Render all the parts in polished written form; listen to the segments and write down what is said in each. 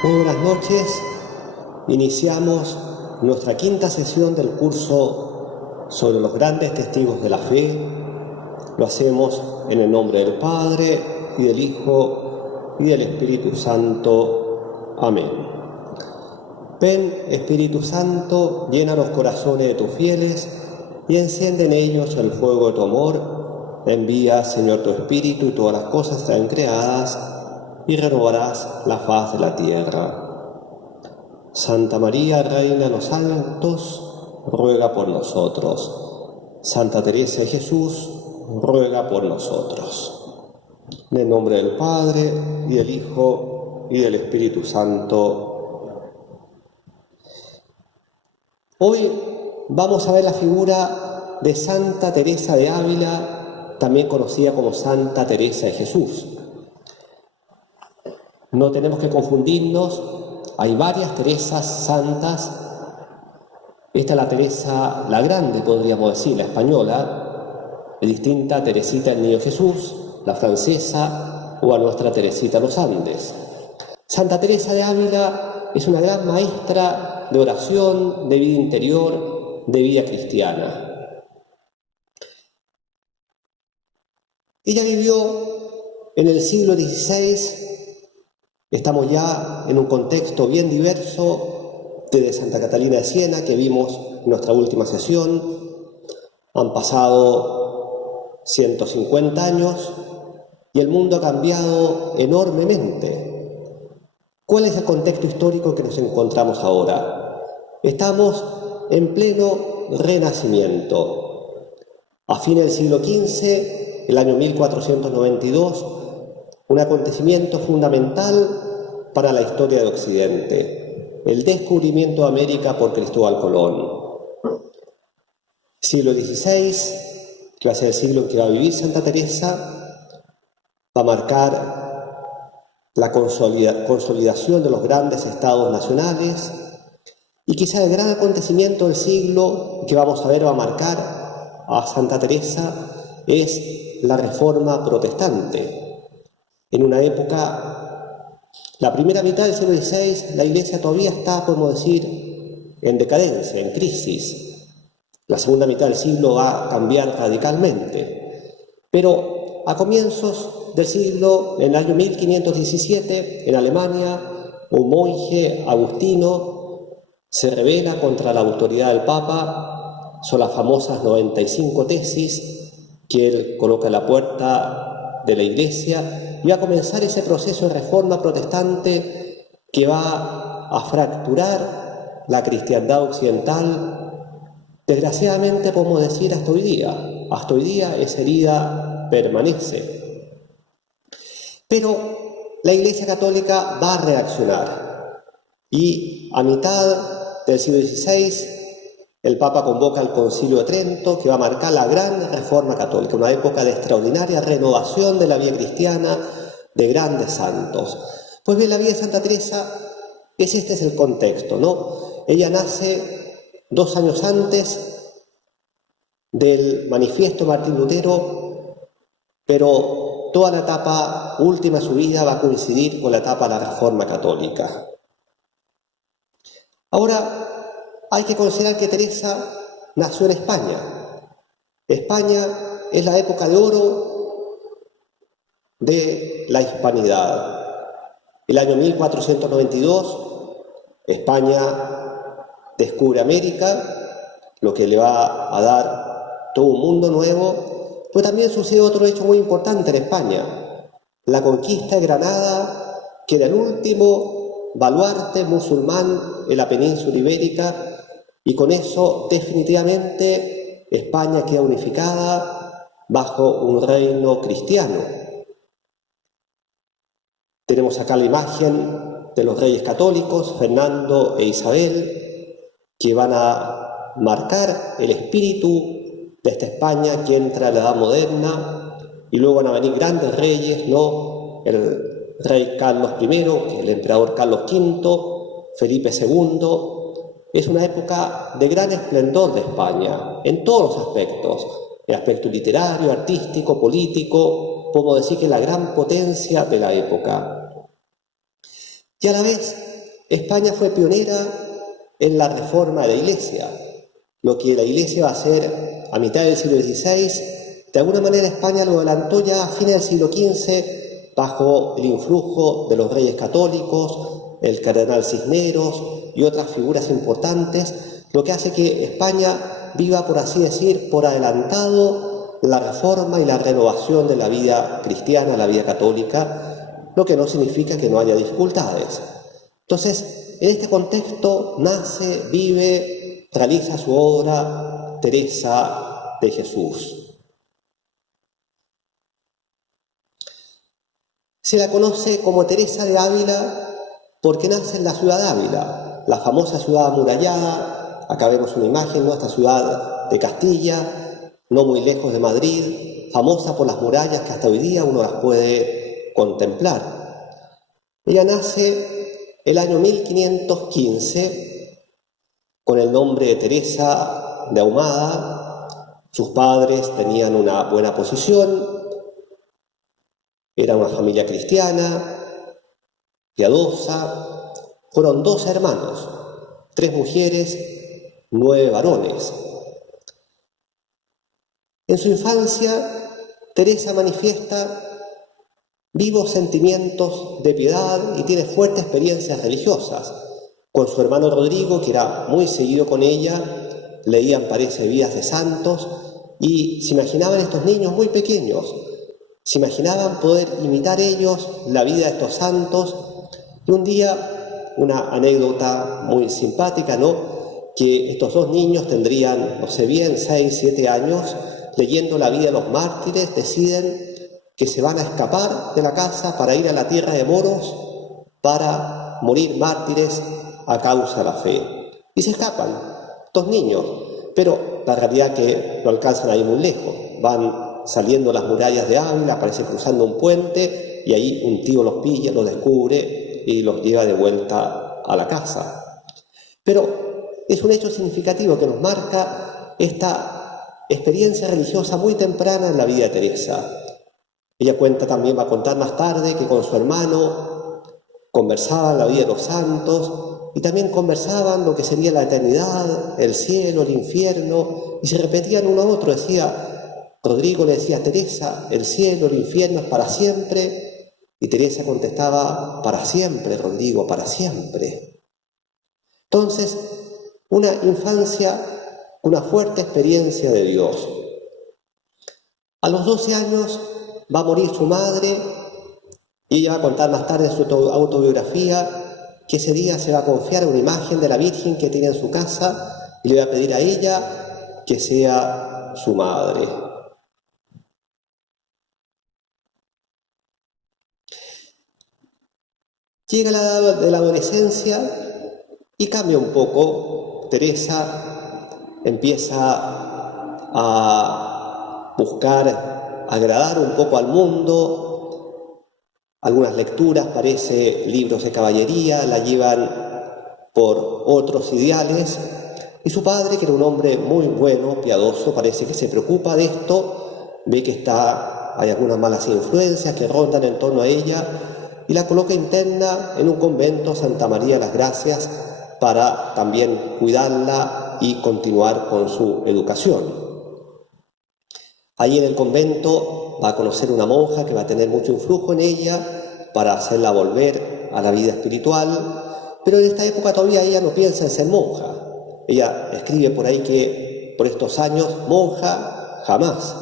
Muy buenas noches. Iniciamos nuestra quinta sesión del curso sobre los grandes testigos de la fe. Lo hacemos en el nombre del Padre, y del Hijo, y del Espíritu Santo. Amén. Ven, Espíritu Santo, llena los corazones de tus fieles y enciende en ellos el fuego de tu amor. Envía, Señor, tu Espíritu y todas las cosas serán creadas y renovarás la faz de la tierra. Santa María, Reina de los Santos, ruega por nosotros. Santa Teresa de Jesús, ruega por nosotros. En el nombre del Padre, y del Hijo, y del Espíritu Santo. Hoy vamos a ver la figura de Santa Teresa de Ávila, también conocida como Santa Teresa de Jesús. No tenemos que confundirnos, hay varias Teresas santas. Esta es la Teresa la Grande, podríamos decir, la española, es distinta a Teresita del Niño Jesús, la francesa, o a nuestra Teresita de los Andes. Santa Teresa de Ávila es una gran maestra de oración, de vida interior, de vida cristiana. Ella vivió en el siglo XVI. Estamos ya en un contexto bien diverso desde Santa Catalina de Siena, que vimos en nuestra última sesión. Han pasado 150 años y el mundo ha cambiado enormemente. ¿Cuál es el contexto histórico que nos encontramos ahora? Estamos en pleno Renacimiento. A fines del siglo XV, el año 1492, un acontecimiento fundamental para la historia de Occidente, el descubrimiento de América por Cristóbal Colón. Siglo XVI, que va a ser el siglo en que va a vivir Santa Teresa, va a marcar la consolidación de los grandes estados nacionales, y quizá el gran acontecimiento del siglo que vamos a ver va a marcar a Santa Teresa es la Reforma Protestante. En una época, la primera mitad del siglo XVI, la Iglesia todavía está, podemos decir, en decadencia, en crisis. La segunda mitad del siglo va a cambiar radicalmente. Pero a comienzos del siglo, en el año 1517, en Alemania, un monje agustino se rebela contra la autoridad del Papa. Son las famosas 95 tesis que él coloca en la puerta de la Iglesia, y va a comenzar ese proceso de reforma protestante que va a fracturar la cristiandad occidental. Desgraciadamente, podemos decir, hasta hoy día esa herida permanece. Pero la Iglesia Católica va a reaccionar, y a mitad del siglo XVI el Papa convoca el Concilio de Trento, que va a marcar la gran reforma católica, una época de extraordinaria renovación de la vida cristiana, de grandes santos. Pues bien, la vida de Santa Teresa, este es el contexto, ¿no? Ella nace 2 años antes del manifiesto de Martín Lutero, pero toda la etapa última de su vida va a coincidir con la etapa de la Reforma Católica. Ahora, hay que considerar que Teresa nació en España. España es la época de oro de la hispanidad. El año 1492, España descubre América, lo que le va a dar todo un mundo nuevo. Pero también sucede otro hecho muy importante en España: la conquista de Granada, que era el último baluarte musulmán en la península ibérica, y con eso definitivamente España queda unificada bajo un reino cristiano. Tenemos acá la imagen de los reyes católicos, Fernando e Isabel, que van a marcar el espíritu de esta España que entra a la Edad Moderna, y luego van a venir grandes reyes, ¿no? El rey Carlos I, que es el emperador Carlos V, Felipe II. Es una época de gran esplendor de España, en todos los aspectos, el aspecto literario, artístico, político. Podemos decir que es la gran potencia de la época. Y a la vez España fue pionera en la reforma de la Iglesia. Lo que la Iglesia va a hacer a mitad del siglo XVI, de alguna manera España lo adelantó ya a fines del siglo XV bajo el influjo de los reyes católicos, el cardenal Cisneros y otras figuras importantes, lo que hace que España viva, por así decir, por adelantado la reforma y la renovación de la vida cristiana, la vida católica, lo que no significa que no haya dificultades. Entonces, en este contexto nace, vive, realiza su obra Teresa de Jesús. Se la conoce como Teresa de Ávila porque nace en la ciudad de Ávila, la famosa ciudad amurallada. Acá vemos una imagen, ¿no? Esta ciudad de Castilla, no muy lejos de Madrid, famosa por las murallas que hasta hoy día uno las puede contemplar. Ella nace el año 1515 con el nombre de Teresa de Ahumada. Sus padres tenían una buena posición, era una familia cristiana, piadosa. Fueron 12 hermanos, 3 mujeres, 9 varones. En su infancia, Teresa manifiesta vivos sentimientos de piedad y tiene fuertes experiencias religiosas. Con su hermano Rodrigo, que era muy seguido con ella, leían, parece, vidas de santos, y se imaginaban estos niños muy pequeños, se imaginaban poder imitar ellos la vida de estos santos. Y un día, una anécdota muy simpática, ¿no?, que estos 2 niños tendrían, no sé bien, 6, 7 años, leyendo la vida de los mártires, deciden que se van a escapar de la casa para ir a la tierra de moros para morir mártires a causa de la fe. Y se escapan, 2 niños, pero la realidad es que no alcanzan a ir muy lejos. Van saliendo las murallas de Ávila, aparecen cruzando un puente y ahí un tío los pilla, los descubre y los lleva de vuelta a la casa. Pero es un hecho significativo que nos marca esta experiencia religiosa muy temprana en la vida de Teresa. Ella cuenta también, va a contar más tarde, que con su hermano conversaban la vida de los santos y también conversaban lo que sería la eternidad, el cielo, el infierno, y se repetían uno a otro. Rodrigo le decía a Teresa, el cielo, el infierno es para siempre, y Teresa contestaba, para siempre, Rodrigo, para siempre. Entonces, una infancia, una fuerte experiencia de Dios. A los 12 años va a morir su madre y ella va a contar más tarde en su autobiografía que ese día se va a confiar una imagen de la Virgen que tiene en su casa y le va a pedir a ella que sea su madre. Llega la edad de la adolescencia y cambia un poco. Teresa empieza a buscar agradar un poco al mundo. Algunas lecturas, parece, libros de caballería, la llevan por otros ideales. Y su padre, que era un hombre muy bueno, piadoso, parece que se preocupa de esto, ve que hay algunas malas influencias que rondan en torno a ella y la coloca interna en un convento, Santa María de las Gracias, para también cuidarla y continuar con su educación. Allí en el convento va a conocer una monja que va a tener mucho influjo en ella para hacerla volver a la vida espiritual, pero en esta época todavía ella no piensa en ser monja. Ella escribe por ahí que por estos años, monja jamás.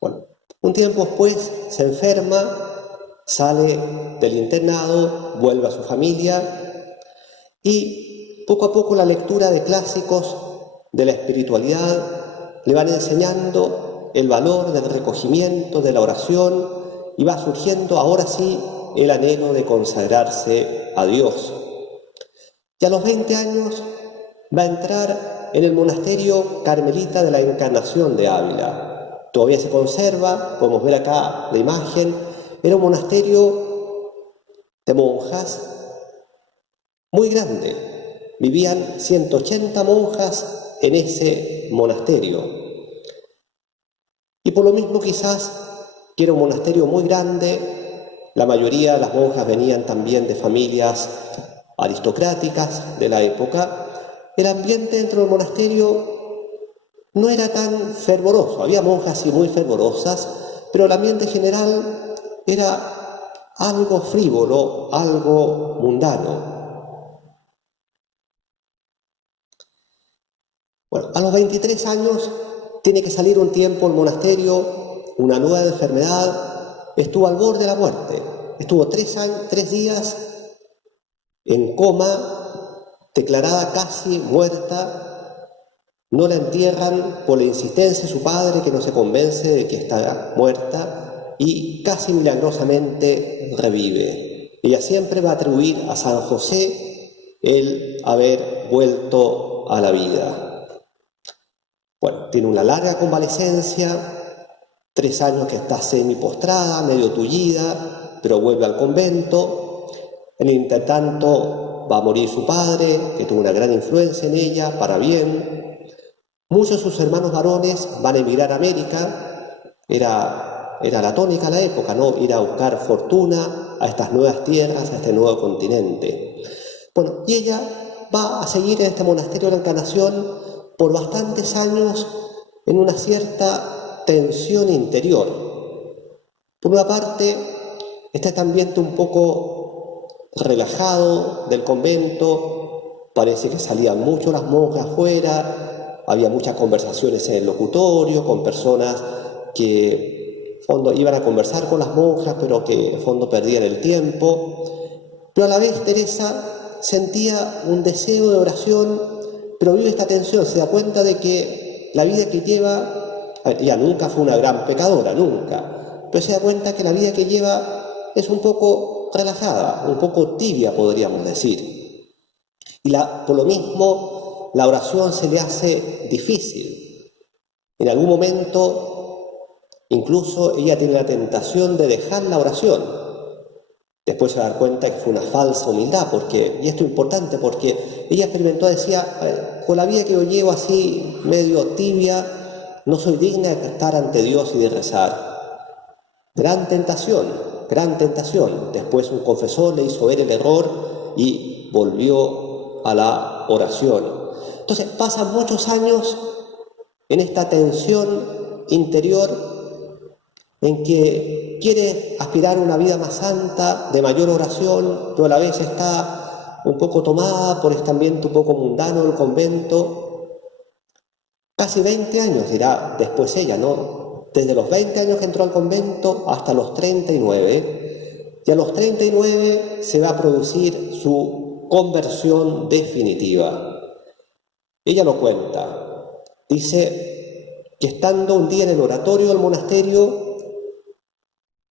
Bueno, un tiempo después se enferma, sale del internado, vuelve a su familia y poco a poco la lectura de clásicos de la espiritualidad le van enseñando el valor del recogimiento, de la oración, y va surgiendo ahora sí el anhelo de consagrarse a Dios. Y a los 20 años va a entrar en el monasterio carmelita de la Encarnación de Ávila. Todavía se conserva, podemos ver acá la imagen. Era un monasterio de monjas muy grande. Vivían 180 monjas en ese monasterio. Y por lo mismo quizás que era un monasterio muy grande, la mayoría de las monjas venían también de familias aristocráticas de la época, el ambiente dentro del monasterio no era tan fervoroso. Había monjas sí muy fervorosas, pero el ambiente general era algo frívolo, algo mundano. Bueno, a los 23 años tiene que salir un tiempo al monasterio, una nueva enfermedad, estuvo al borde de la muerte, estuvo 3 días en coma, declarada casi muerta. No la entierran por la insistencia de su padre, que no se convence de que está muerta, y casi milagrosamente revive. Ella siempre va a atribuir a San José el haber vuelto a la vida. Bueno, tiene una larga convalecencia, 3 años que está semi-postrada, medio tullida, pero vuelve al convento. En el intertanto va a morir su padre, que tuvo una gran influencia en ella, para bien. Muchos de sus hermanos varones van a emigrar a América. Era la tónica de la época, ¿no? Ir a buscar fortuna a estas nuevas tierras, a este nuevo continente. Bueno, y ella va a seguir en este monasterio de la Encarnación por bastantes años en una cierta tensión interior. Por una parte, está este ambiente un poco relajado del convento, parece que salían mucho las monjas afuera, había muchas conversaciones en el locutorio con personas que en fondo iban a conversar con las monjas, pero que en fondo perdían el tiempo. Pero a la vez Teresa sentía un deseo de oración, pero vive esta tensión, se da cuenta de que la vida que lleva, ella nunca fue una gran pecadora, nunca, pero se da cuenta que la vida que lleva es un poco relajada, un poco tibia, podríamos decir. Y por lo mismo, la oración se le hace difícil. En algún momento, incluso ella tiene la tentación de dejar la oración. Después se da cuenta que fue una falsa humildad, y esto es importante porque ella experimentó, decía, con la vida que yo llevo así, medio tibia, no soy digna de estar ante Dios y de rezar. Gran tentación, gran tentación. Después un confesor le hizo ver el error y volvió a la oración. Entonces pasan muchos años en esta tensión interior en que quiere aspirar a una vida más santa, de mayor oración, pero a la vez está un poco tomada por este ambiente un poco mundano del convento. Casi 20 años dirá después ella, ¿no? Desde los 20 años que entró al convento hasta los 39, y a los 39 se va a producir su conversión definitiva. Ella lo cuenta, dice que estando un día en el oratorio del monasterio,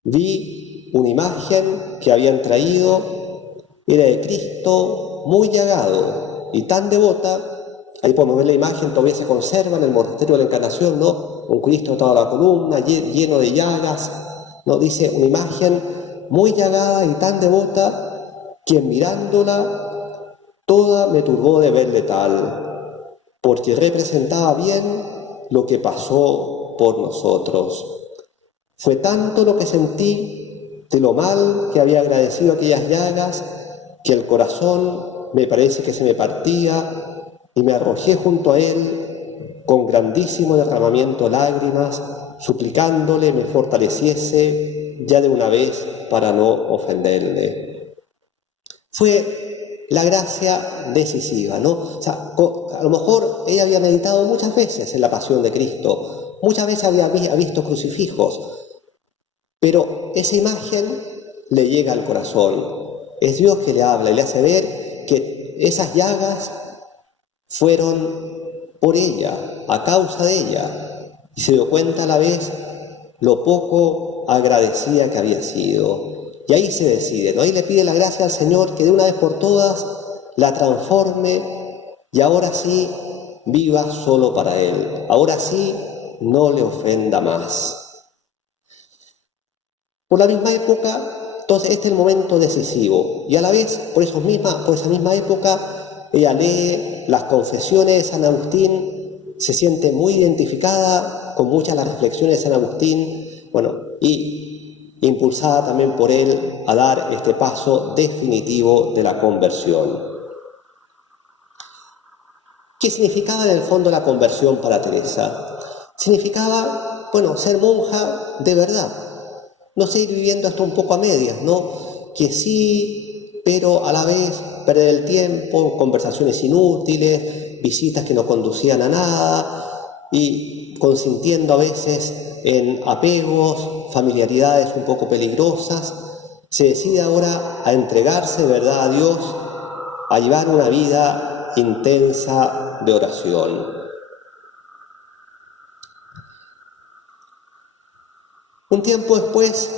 vi una imagen que habían traído, era de Cristo muy llagado y tan devota. Ahí podemos ver la imagen, todavía se conserva en el monasterio de la Encarnación, ¿no? Un Cristo toda la columna, lleno de llagas, ¿no? Dice, una imagen muy llagada y tan devota, que mirándola, toda me turbó de verle tal, porque representaba bien lo que pasó por nosotros. Fue tanto lo que sentí de lo mal que había agradecido aquellas llagas, que el corazón me parece que se me partía, y me arrojé junto a él con grandísimo derramamiento de lágrimas, suplicándole me fortaleciese ya de una vez para no ofenderle. Fue la gracia decisiva, ¿no? O sea, a lo mejor ella había meditado muchas veces en la pasión de Cristo, muchas veces había visto crucifijos, pero esa imagen le llega al corazón. Es Dios que le habla y le hace ver que esas llagas fueron por ella, a causa de ella, y se dio cuenta a la vez lo poco agradecida que había sido. Y ahí se decide, ¿no? Ahí le pide la gracia al Señor que de una vez por todas la transforme y ahora sí viva solo para Él. Ahora sí no le ofenda más. Por la misma época, entonces este es el momento decisivo. Y a la vez, por esa misma época, ella lee las confesiones de San Agustín, se siente muy identificada con muchas de las reflexiones de San Agustín, bueno, y impulsada también por él a dar este paso definitivo de la conversión. ¿Qué significaba en el fondo la conversión para Teresa? Significaba, ser monja de verdad, no seguir viviendo esto un poco a medias, ¿no? Que sí, pero a la vez perder el tiempo, conversaciones inútiles, visitas que no conducían a nada y consintiendo a veces en apegos, familiaridades un poco peligrosas. Se decide ahora a entregarse de verdad a Dios, a llevar una vida intensa de oración. Un tiempo después,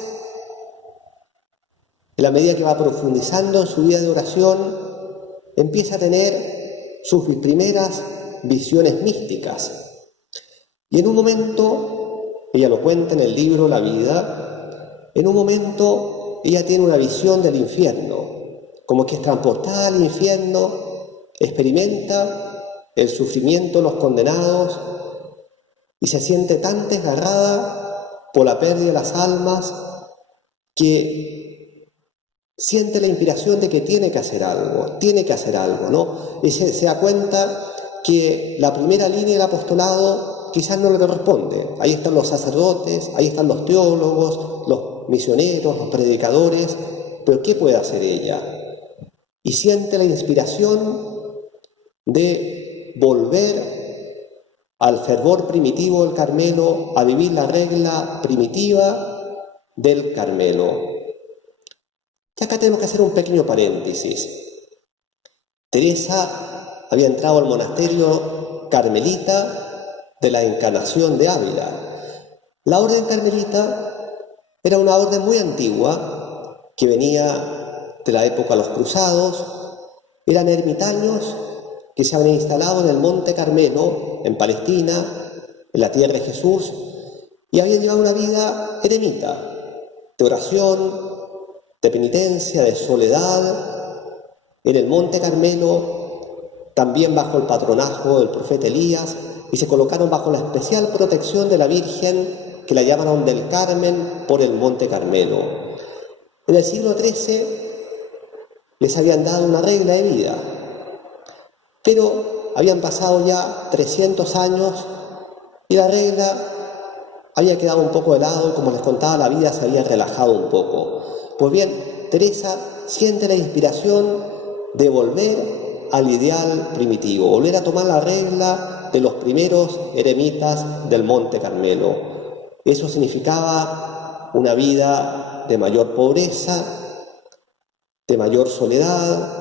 en la medida que va profundizando en su vida de oración, empieza a tener sus primeras visiones místicas. Y en un momento, ella lo cuenta en el libro La Vida, en un momento ella tiene una visión del infierno, como que es transportada al infierno, experimenta el sufrimiento de los condenados y se siente tan desgarrada por la pérdida de las almas que siente la inspiración de que tiene que hacer algo, ¿no? Y se da cuenta que la primera línea del apostolado quizás no le corresponde. Ahí están los sacerdotes, ahí están los teólogos, los misioneros, los predicadores, pero ¿qué puede hacer ella? Y siente la inspiración de volver al fervor primitivo del Carmelo, a vivir la regla primitiva del Carmelo. Y acá tenemos que hacer un pequeño paréntesis. Teresa había entrado al monasterio carmelita de la Encarnación de Ávila. La orden carmelita era una orden muy antigua que venía de la época de los cruzados. Eran ermitaños que se habían instalado en el Monte Carmelo, en Palestina, en la tierra de Jesús, y habían llevado una vida eremita, de oración, de penitencia, de soledad, en el Monte Carmelo, también bajo el patronazgo del profeta Elías, y se colocaron bajo la especial protección de la Virgen, que la llamaron del Carmen por el Monte Carmelo. En el siglo XIII les habían dado una regla de vida, pero habían pasado ya 300 años y la regla había quedado un poco de lado y, como les contaba, la vida se había relajado un poco. Pues bien, Teresa siente la inspiración de volver al ideal primitivo, volver a tomar la regla de los primeros eremitas del Monte Carmelo. Eso significaba una vida de mayor pobreza, de mayor soledad,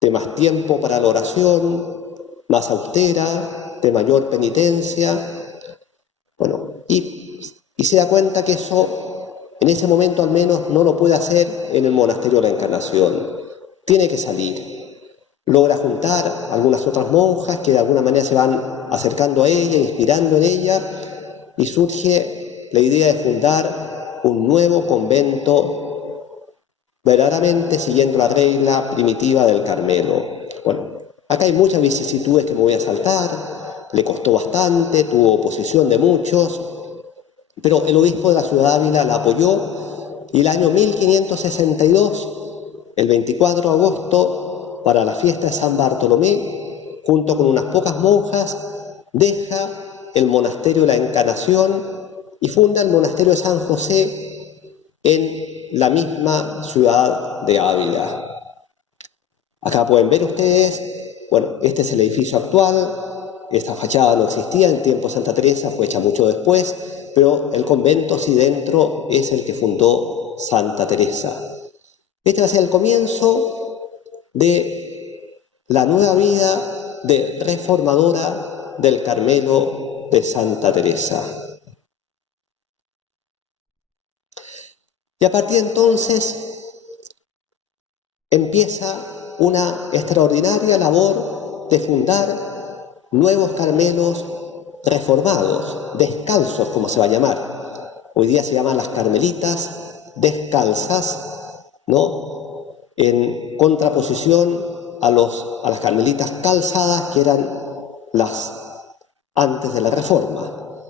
de más tiempo para la oración, más austera, de mayor penitencia. Y se da cuenta que eso, en ese momento al menos, no lo puede hacer en el monasterio de la Encarnación. Tiene que salir. Logra juntar algunas otras monjas que de alguna manera se van acercando a ella, inspirando en ella, y surge la idea de fundar un nuevo convento, verdaderamente siguiendo la regla primitiva del Carmelo. Acá hay muchas vicisitudes que me voy a saltar, le costó bastante, tuvo oposición de muchos, pero el obispo de la ciudad de Ávila la apoyó y el año 1562, el 24 de agosto, para la fiesta de San Bartolomé, junto con unas pocas monjas, deja el monasterio de la Encarnación y funda el monasterio de San José en la misma ciudad de Ávila. Acá pueden ver ustedes, este es el edificio actual. Esta fachada no existía en tiempo de Santa Teresa, fue hecha mucho después, pero el convento sí dentro es el que fundó Santa Teresa. Este va a ser el comienzo de la nueva vida de reformadora del Carmelo de Santa Teresa. Y a partir de entonces empieza una extraordinaria labor de fundar nuevos Carmelos reformados, descalzos, como se va a llamar. Hoy día se llaman las carmelitas descalzas, ¿no? En contraposición a las carmelitas calzadas, que eran las antes de la Reforma.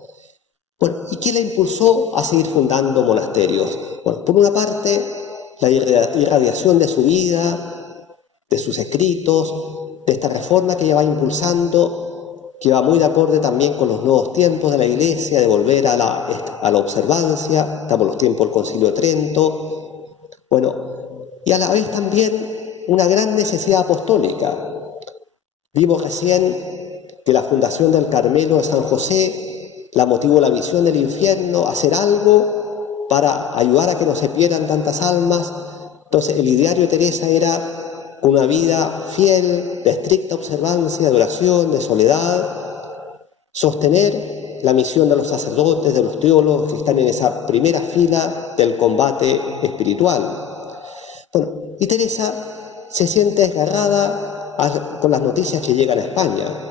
Bueno, ¿y qué la impulsó a seguir fundando monasterios? Bueno, por una parte, la irradiación de su vida, de sus escritos, de esta reforma que ella va impulsando, que va muy de acorde también con los nuevos tiempos de la Iglesia, de volver a la observancia, estamos en los tiempos del Concilio de Trento. Bueno, y a la vez también una gran necesidad apostólica. Vimos recién que la fundación del Carmelo de San José la motivó la visión del infierno, hacer algo para ayudar a que no se pierdan tantas almas. Entonces el ideario de Teresa era una vida fiel, de estricta observancia, de oración, de soledad, sostener la misión de los sacerdotes, de los teólogos que están en esa primera fila del combate espiritual. Bueno, y Teresa se siente desgarrada con las noticias que llegan a España.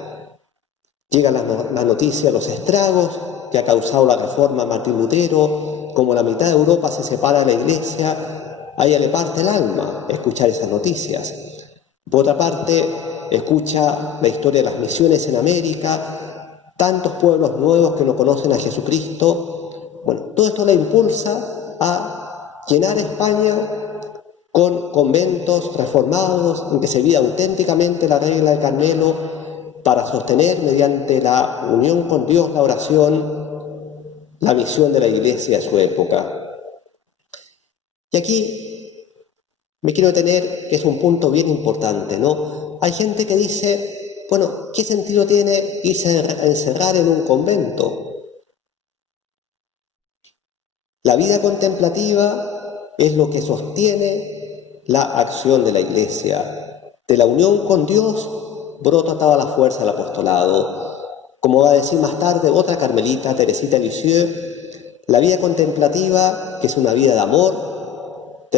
Llegan las noticias, los estragos que ha causado la reforma Martín Lutero, como la mitad de Europa se separa de la Iglesia, a ella le parte el alma escuchar esas noticias. Por otra parte, escucha la historia de las misiones en América, tantos pueblos nuevos que no conocen a Jesucristo. Bueno, todo esto la impulsa a llenar España con conventos reformados en que se viva auténticamente la regla del Carmelo, para sostener mediante la unión con Dios, la oración, la misión de la Iglesia de su época. Y aquí me quiero detener, que es un punto bien importante, ¿no? Hay gente que dice, bueno, ¿qué sentido tiene irse a encerrar en un convento? La vida contemplativa es lo que sostiene la acción de la Iglesia. De la unión con Dios brota toda la fuerza del apostolado. Como va a decir más tarde otra carmelita, Teresita de Lisieux, la vida contemplativa, que es una vida de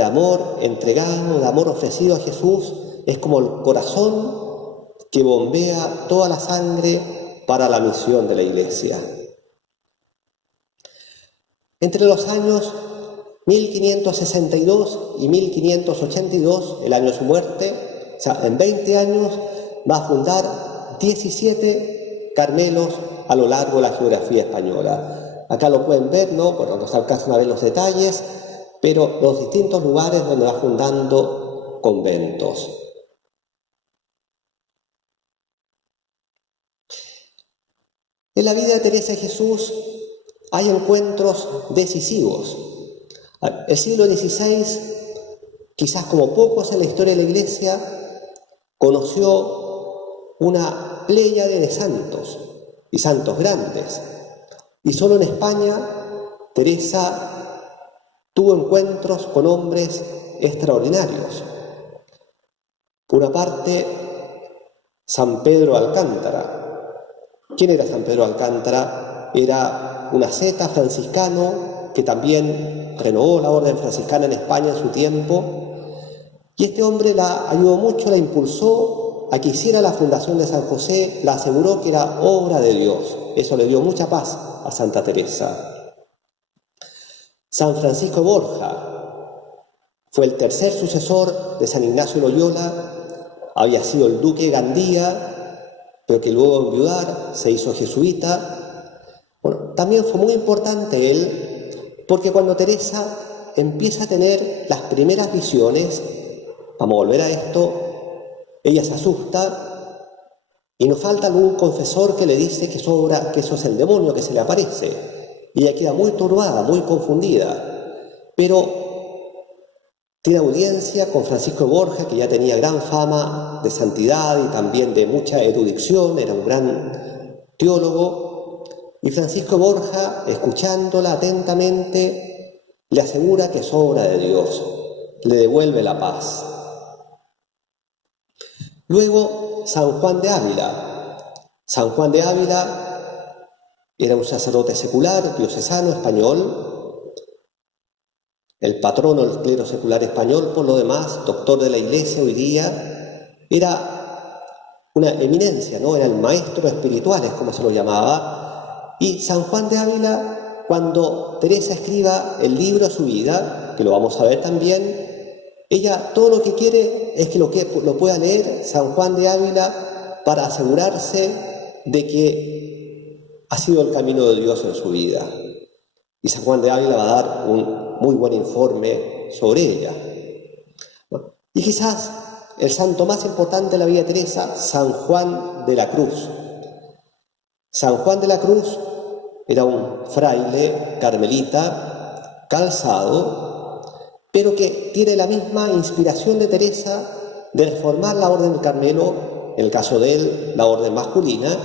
amor entregado, de amor ofrecido a Jesús, es como el corazón que bombea toda la sangre para la misión de la Iglesia. Entre los años 1562 y 1582, el año de su muerte, o sea, en 20 años, va a fundar 17 Carmelos a lo largo de la geografía española. Acá lo pueden ver, ¿no? Bueno, no se alcanzan a ver los detalles, pero los distintos lugares donde va fundando conventos. En la vida de Teresa de Jesús hay encuentros decisivos. El siglo XVI, quizás como pocos en la historia de la Iglesia, conoció una pléyade de santos, y santos grandes. Y solo en España, Teresa tuvo encuentros con hombres extraordinarios. Por una parte, San Pedro de Alcántara. ¿Quién era San Pedro de Alcántara? Era un asceta franciscano que también renovó la orden franciscana en España en su tiempo. Y este hombre la ayudó mucho, la impulsó a que hiciera la fundación de San José, la aseguró que era obra de Dios. Eso le dio mucha paz a Santa Teresa. San Francisco de Borja fue el tercer sucesor de San Ignacio de Loyola, había sido el duque de Gandía, pero que luego de enviudar se hizo jesuita. Bueno, también fue muy importante él, porque cuando Teresa empieza a tener las primeras visiones, vamos a volver a esto, ella se asusta y nos falta algún confesor que le dice que eso es el demonio que se le aparece. Y ella queda muy turbada, muy confundida. Pero tiene audiencia con Francisco de Borja, que ya tenía gran fama de santidad y también de mucha erudición, era un gran teólogo. Y Francisco de Borja, escuchándola atentamente, le asegura que es obra de Dios, le devuelve la paz. Luego, San Juan de Ávila. San Juan de Ávila era un sacerdote secular, diocesano, español, el patrono del clero secular español, por lo demás, doctor de la Iglesia hoy día. Era una eminencia, ¿no? Era el maestro espiritual, es como se lo llamaba. Y San Juan de Ávila, cuando Teresa escriba el libro de su vida, que lo vamos a ver también, ella todo lo que quiere es que lo pueda leer San Juan de Ávila para asegurarse de que ha sido el camino de Dios en su vida. Y San Juan de Ávila va a dar un muy buen informe sobre ella. Y quizás el santo más importante de la vida de Teresa, San Juan de la Cruz. San Juan de la Cruz era un fraile carmelita calzado, pero que tiene la misma inspiración de Teresa de reformar la orden del Carmelo, en el caso de él, la orden masculina,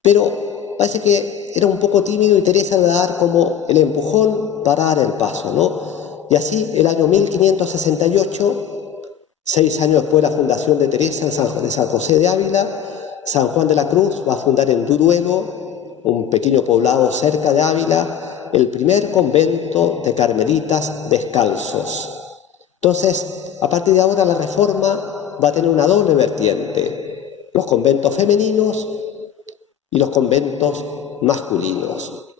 pero parece que era un poco tímido y Teresa le va a dar como el empujón para dar el paso, ¿no? Y así, el año 1568, 6 años después de la fundación de Teresa de San José de Ávila, San Juan de la Cruz va a fundar en Duruelo, un pequeño poblado cerca de Ávila, el primer convento de carmelitas descalzos. Entonces, a partir de ahora la reforma va a tener una doble vertiente: los conventos femeninos y los conventos masculinos.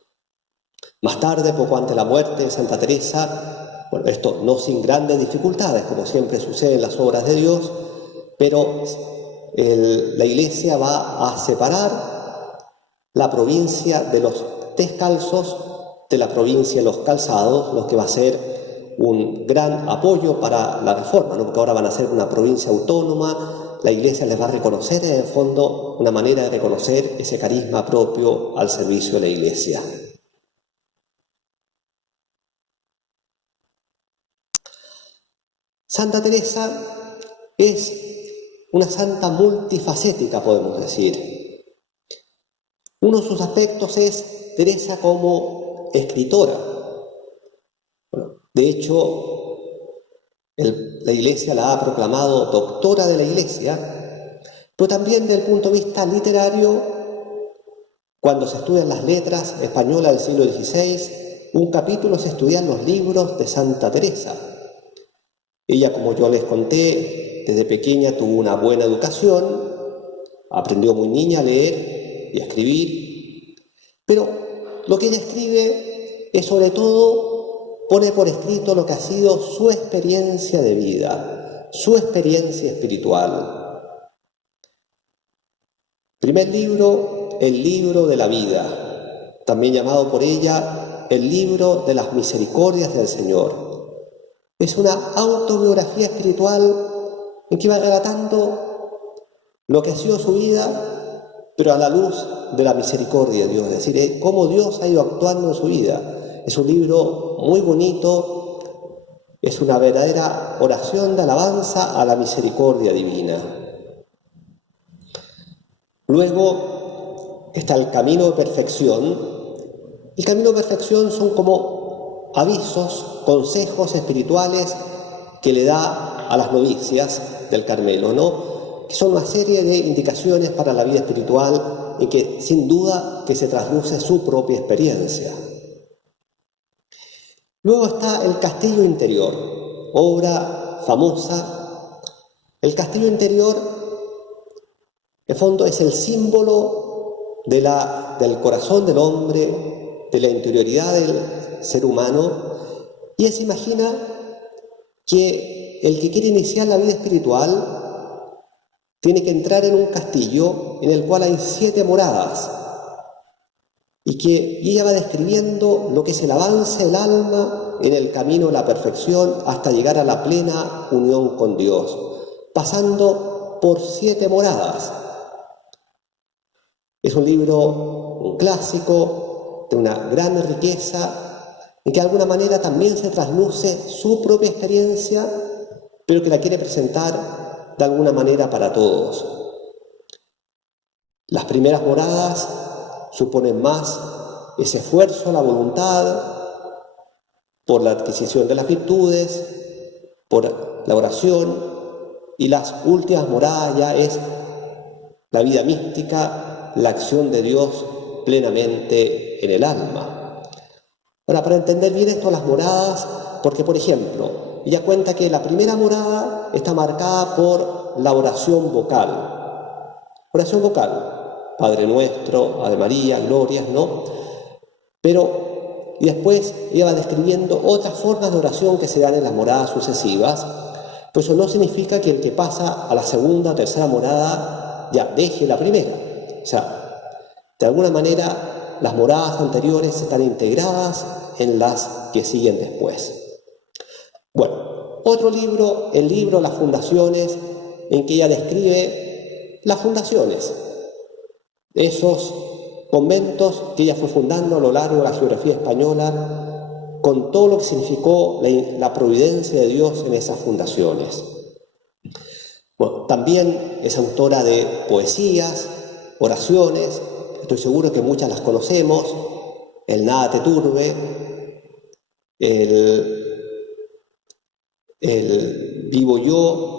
Más tarde, poco antes de la muerte de Santa Teresa, bueno, esto no sin grandes dificultades, como siempre sucede en las obras de Dios, pero la Iglesia va a separar la provincia de los descalzos de la provincia de los calzados, lo que va a ser un gran apoyo para la reforma, ¿no? Porque ahora van a ser una provincia autónoma, la Iglesia les va a reconocer, en el fondo, una manera de reconocer ese carisma propio al servicio de la Iglesia. Santa Teresa es una santa multifacética, podemos decir. Uno de sus aspectos es Teresa como escritora. Bueno, de hecho, la Iglesia la ha proclamado doctora de la Iglesia, pero también desde el punto de vista literario, cuando se estudian las letras españolas del siglo XVI, un capítulo se estudian los libros de Santa Teresa. Ella, como yo les conté, desde pequeña tuvo una buena educación, aprendió muy niña a leer y a escribir, pero lo que ella escribe es sobre todo, pone por escrito lo que ha sido su experiencia de vida, su experiencia espiritual. Primer libro, el libro de la vida, también llamado por ella el libro de las misericordias del Señor. Es una autobiografía espiritual en que va relatando lo que ha sido su vida, pero a la luz de la misericordia de Dios, es decir, cómo Dios ha ido actuando en su vida. Es un libro muy bonito, es una verdadera oración de alabanza a la misericordia divina. Luego está el camino de perfección. El camino de perfección son como avisos, consejos espirituales que le da a las novicias del Carmelo, ¿no? Que son una serie de indicaciones para la vida espiritual en que sin duda que se trasluce su propia experiencia. Luego está el Castillo Interior, obra famosa. El Castillo Interior, en fondo, es el símbolo del corazón del hombre, de la interioridad del ser humano, y se imagina que el que quiere iniciar la vida espiritual tiene que entrar en un castillo en el cual hay 7 moradas y ella va describiendo lo que es el avance del alma en el camino de la perfección hasta llegar a la plena unión con Dios, pasando por 7 moradas. Es un libro, un clásico, de una gran riqueza, en que de alguna manera también se trasluce su propia experiencia, pero que la quiere presentar de alguna manera para todos. Las primeras moradas suponen más ese esfuerzo a la voluntad por la adquisición de las virtudes, por la oración, y las últimas moradas ya es la vida mística, la acción de Dios plenamente en el alma. Ahora, para entender bien esto, las moradas, porque por ejemplo, ella cuenta que la primera morada está marcada por la oración vocal. Oración vocal, Padre Nuestro, Ave María, Glorias, ¿no? Pero, y después ella va describiendo otras formas de oración que se dan en las moradas sucesivas, pero eso no significa que el que pasa a la segunda o tercera morada ya deje la primera. O sea, De alguna manera, las moradas anteriores están integradas en las que siguen después. Bueno, otro libro, el libro Las Fundaciones, en que ella describe las fundaciones, esos conventos que ella fue fundando a lo largo de la geografía española, con todo lo que significó la providencia de Dios en esas fundaciones. Bueno, también es autora de poesías, oraciones, estoy seguro que muchas las conocemos, el Nada te turbe, el Vivo yo,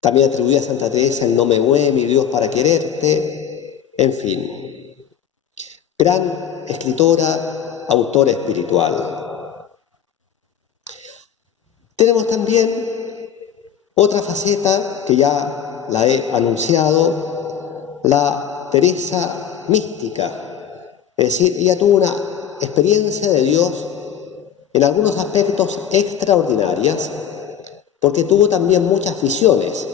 también atribuida a Santa Teresa el No me mueve mi Dios para quererte, en fin. Gran escritora, autora espiritual. Tenemos también otra faceta que ya la he anunciado, la Teresa mística. Es decir, ella tuvo una experiencia de Dios en algunos aspectos extraordinarias, porque tuvo también muchas visiones.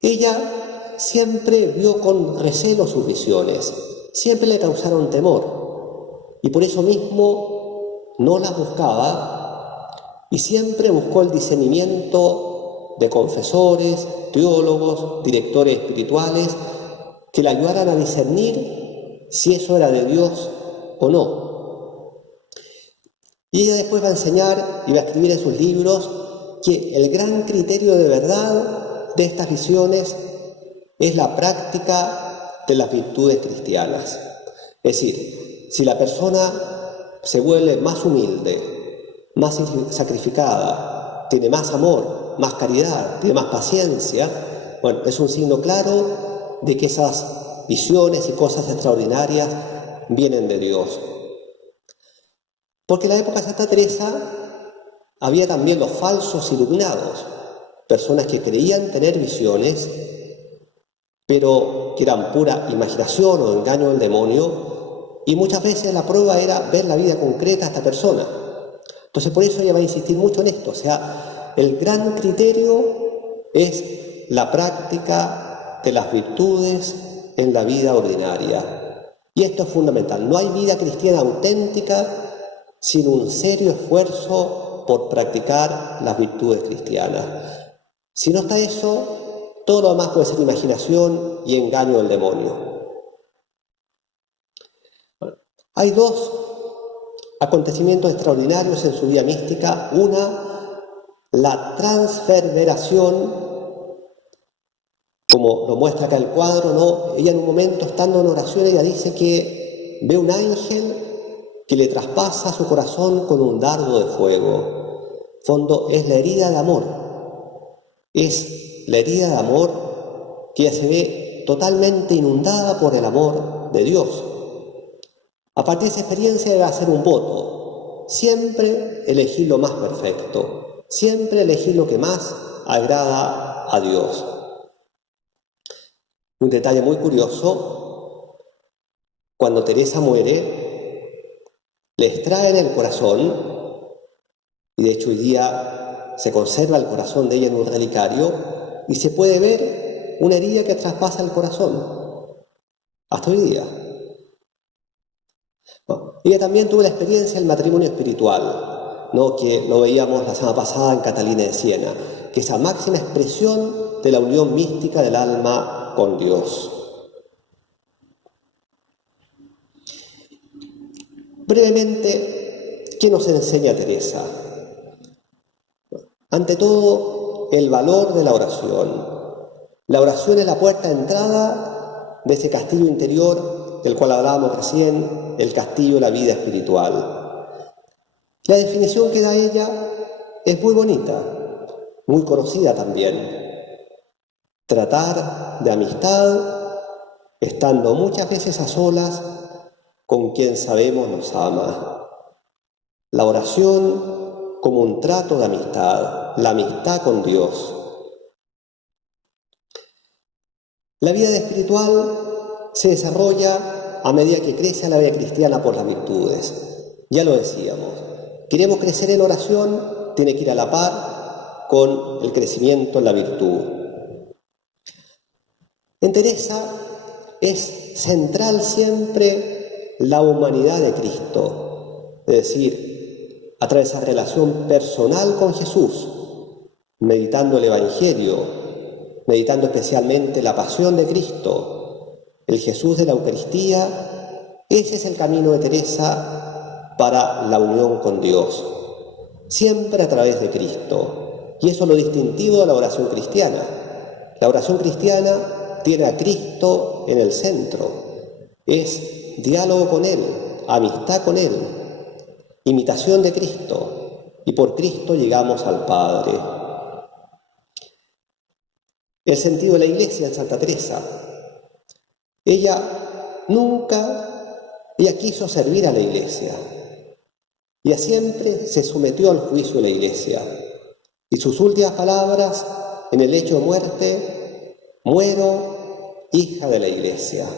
Ella siempre vio con recelo sus visiones, siempre le causaron temor, y por eso mismo no las buscaba, y siempre buscó el discernimiento de confesores, teólogos, directores espirituales, que le ayudaran a discernir si eso era de Dios o no. Y ella después va a enseñar y va a escribir en sus libros que el gran criterio de verdad de estas visiones es la práctica de las virtudes cristianas. Es decir, si la persona se vuelve más humilde, más sacrificada, tiene más amor, más caridad, tiene más paciencia, bueno, es un signo claro de que esas visiones y cosas extraordinarias vienen de Dios. Porque en la época de Santa Teresa había también los falsos iluminados, personas que creían tener visiones, pero que eran pura imaginación o engaño del demonio, y muchas veces la prueba era ver la vida concreta de esta persona. Entonces por eso ella va a insistir mucho en esto, o sea, el gran criterio es la práctica de las virtudes en la vida ordinaria. Y esto es fundamental, no hay vida cristiana auténtica sin un serio esfuerzo por practicar las virtudes cristianas. Si no está eso, todo lo demás puede ser imaginación y engaño del demonio. Hay dos acontecimientos extraordinarios en su vida mística. Una, la transverberación, como lo muestra acá el cuadro, ¿no? Ella en un momento, estando en oración, ella dice que ve un ángel que le traspasa su corazón con un dardo de fuego. Fondo, es la herida de amor. Es la herida de amor que ella se ve totalmente inundada por el amor de Dios. A partir de esa experiencia debe hacer un voto. Siempre elegir lo más perfecto. Siempre elegir lo que más agrada a Dios. Un detalle muy curioso, cuando Teresa muere, le extraen el corazón, y de hecho hoy día se conserva el corazón de ella en un relicario, y se puede ver una herida que traspasa el corazón, hasta hoy día. Bueno, ella también tuvo la experiencia del matrimonio espiritual, ¿no? Que lo veíamos la semana pasada en Catalina de Siena, que es la máxima expresión de la unión mística del alma con Dios. Brevemente, ¿qué nos enseña Teresa? Ante todo, el valor de la oración. La oración es la puerta de entrada de ese castillo interior del cual hablábamos recién, el castillo de la vida espiritual. La definición que da ella es muy bonita, muy conocida también. Tratar de amistad, estando muchas veces a solas con quien sabemos nos ama. La oración como un trato de amistad, la amistad con Dios. La vida espiritual se desarrolla a medida que crece la vida cristiana por las virtudes. Ya lo decíamos, queremos crecer en oración, tiene que ir a la par con el crecimiento en la virtud. En Teresa, es central siempre la humanidad de Cristo, es decir, a través de esa relación personal con Jesús, meditando el Evangelio, meditando especialmente la pasión de Cristo, el Jesús de la Eucaristía. Ese es el camino de Teresa para la unión con Dios, siempre a través de Cristo. Y eso es lo distintivo de la oración cristiana. La oración cristiana tiene a Cristo en el centro, es diálogo con Él, amistad con Él, imitación de Cristo, y por Cristo llegamos al Padre. El sentido de la Iglesia en Santa Teresa. Ella quiso servir a la Iglesia. Ella siempre se sometió al juicio de la Iglesia. Y sus últimas palabras en el lecho de muerte: muero, hija de la Iglesia.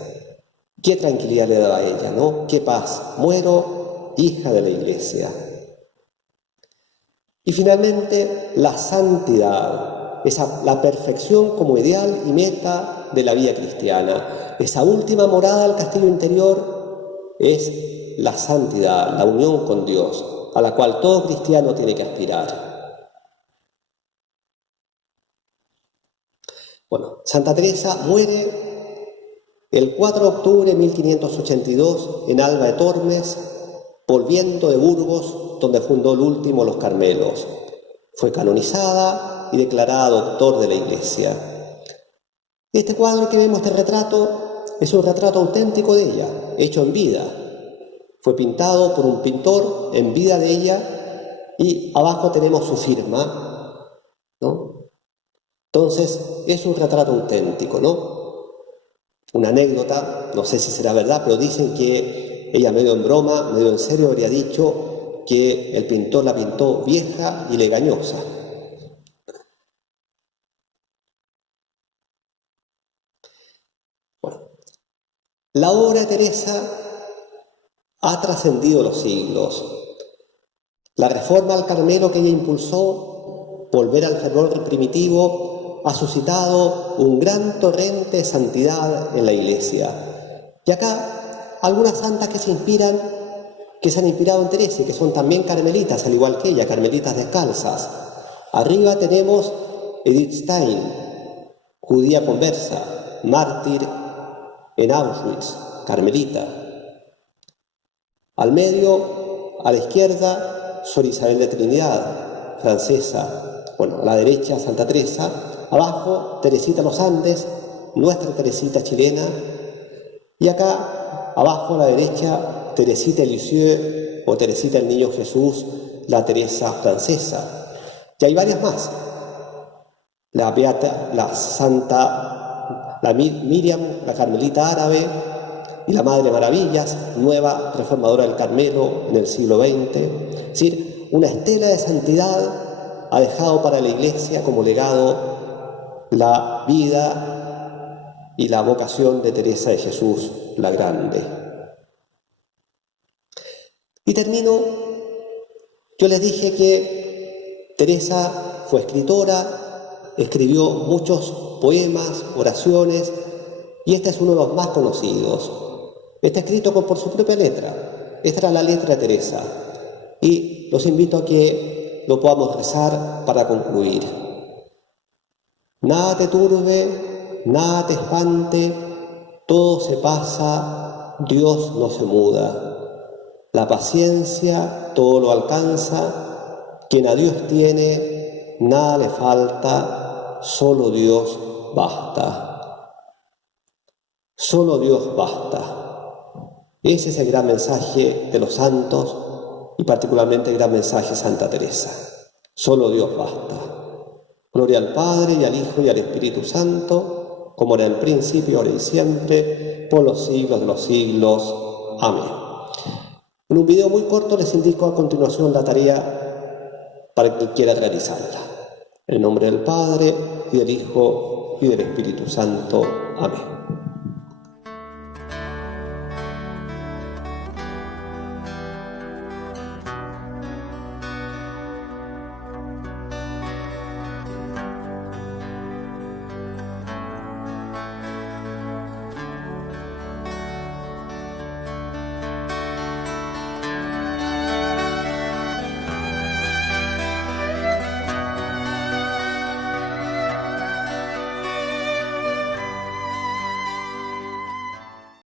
Qué tranquilidad le daba a ella, ¿no? Qué paz. Muero, hija de la Iglesia. Y finalmente, la santidad. La perfección como ideal y meta de la vida cristiana. Esa última morada del castillo interior es la santidad, la unión con Dios, a la cual todo cristiano tiene que aspirar. Bueno, Santa Teresa muere el 4 de octubre de 1582 en Alba de Tormes, volviendo de Burgos, donde fundó el último los Carmelos. Fue canonizada y declarada doctor de la Iglesia. Este cuadro que vemos, este retrato, es un retrato auténtico de ella, hecho en vida. Fue pintado por un pintor en vida de ella y abajo tenemos su firma, ¿no? Entonces, es un retrato auténtico, ¿no? Una anécdota, no sé si será verdad, pero dicen que ella, medio en broma, medio en serio, habría dicho que el pintor la pintó vieja y legañosa. La obra de Teresa ha trascendido los siglos. La reforma al Carmelo que ella impulsó, volver al fervor primitivo, ha suscitado un gran torrente de santidad en la Iglesia. Y acá, algunas santas que se han inspirado en Teresa, que son también carmelitas, al igual que ella, carmelitas descalzas. Arriba tenemos Edith Stein, judía conversa, mártir en Auschwitz, carmelita. Al medio, a la izquierda, Sor Isabel de Trinidad, francesa. Bueno, a la derecha, Santa Teresa. Abajo, Teresita los Andes, nuestra Teresita chilena. Y acá, abajo a la derecha, Teresita Lisieux o Teresita el Niño Jesús, la Teresa francesa. Y hay varias más. La Miriam, la carmelita árabe, y la Madre Maravillas, nueva reformadora del Carmelo en el siglo XX. Es decir, una estela de santidad ha dejado para la Iglesia como legado la vida y la vocación de Teresa de Jesús la Grande. Y termino. Yo les dije que Teresa fue escritora, escribió muchos poemas, oraciones, y este es uno de los más conocidos. Está escrito por su propia letra. Esta era la letra de Teresa. Y los invito a que lo podamos rezar para concluir. Nada te turbe, nada te espante, todo se pasa, Dios no se muda. La paciencia todo lo alcanza, quien a Dios tiene, nada le falta, solo Dios basta. Solo Dios basta. Ese es el gran mensaje de los santos y particularmente el gran mensaje de Santa Teresa. Solo Dios basta. Gloria al Padre y al Hijo y al Espíritu Santo, como era en principio, ahora y siempre, por los siglos de los siglos. Amén. En un video muy corto les indico a continuación la tarea para quien quiera realizarla. En el nombre del Padre y del Hijo y del Espíritu Santo. Amén.